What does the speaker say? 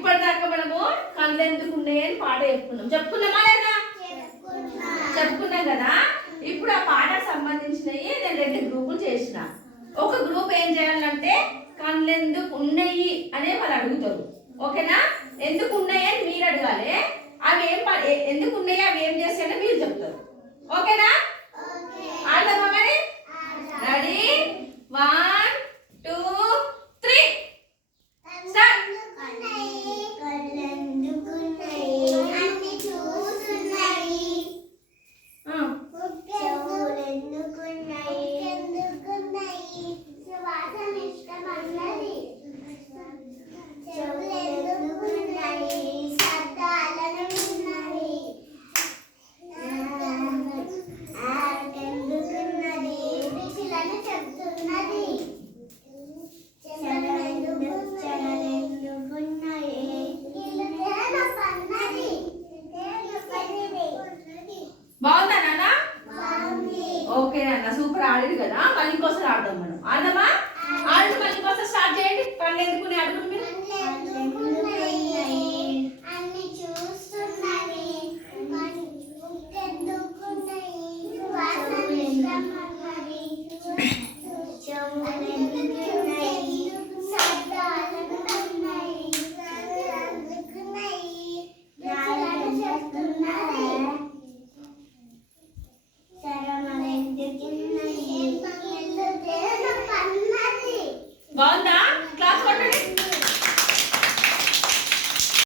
ఇప్పటిదాకా మనము కళ్ళు ఎందుకు ఉన్నాయి అని పాట చెప్పుకున్నాం. చెప్పుకున్నామా లేదా? చెప్పుకున్నాం. కదా? ఇప్పుడు ఆ పాటకు సంబంధించినవి నేను రెండు గ్రూపులు చేసిన. ఒక గ్రూప్ ఏం చేయాలంటే కళ్ళు ఎందుకు ఉన్నాయి అనే వాళ్ళు అడుగుతారు. ఓకేనా? ఎందుకు ఉన్నాయి అని మీరు అడగాలి. అవి ఏం ఎందుకు ఉన్నాయి అవి ఏం చేస్తాయని మీరు చెప్తారు. ఓకేనా? ఓకే అన్న సూపర్ ఆడాడు కదా మళ్ళీ ఇంకోసారి Boa tarde!